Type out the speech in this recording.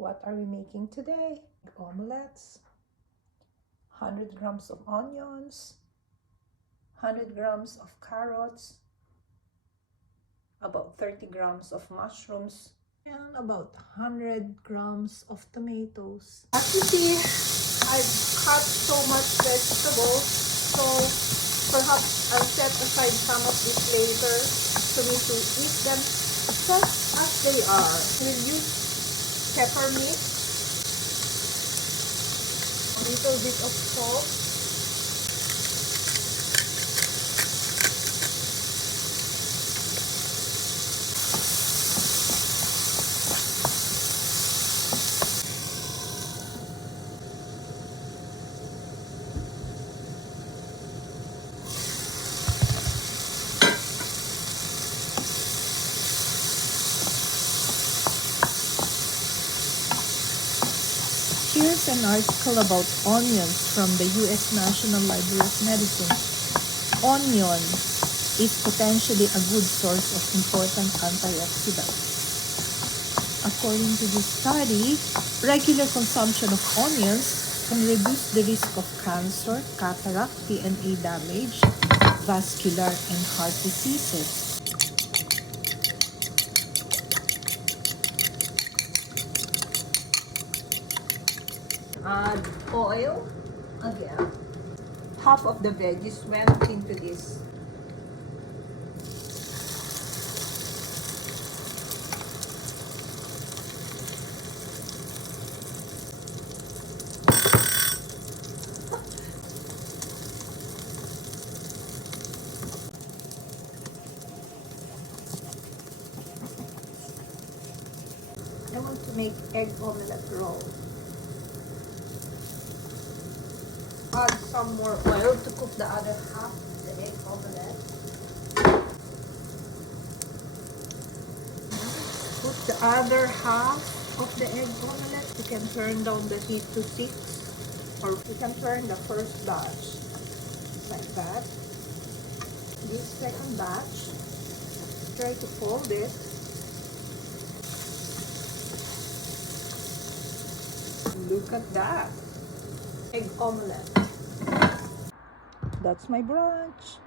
What are we making today? Omelettes, 100 grams of onions, 100 grams of carrots, about 30 grams of mushrooms, and about 100 grams of tomatoes. As you see, I've cut so much vegetables, so perhaps I'll set aside some of this later for me to eat them just as they are. We'll use peppermint, a little bit of salt, Here's an article about onions from the U.S. National Library of Medicine. Onion is potentially a good source of important antioxidants. According to this study, regular consumption of onions can reduce the risk of cancer, cataract, DNA damage, vascular, and heart diseases. Add oil again. Half of the veggies went into this. I want to make egg omelette roll. Add some more oil to cook the other half of the egg omelette. Put the other half of the egg omelette. You can turn down the heat to 6, or you can turn the first batch like that. This second batch, try to fold it. Look at that. Egg omelette. That's my brunch.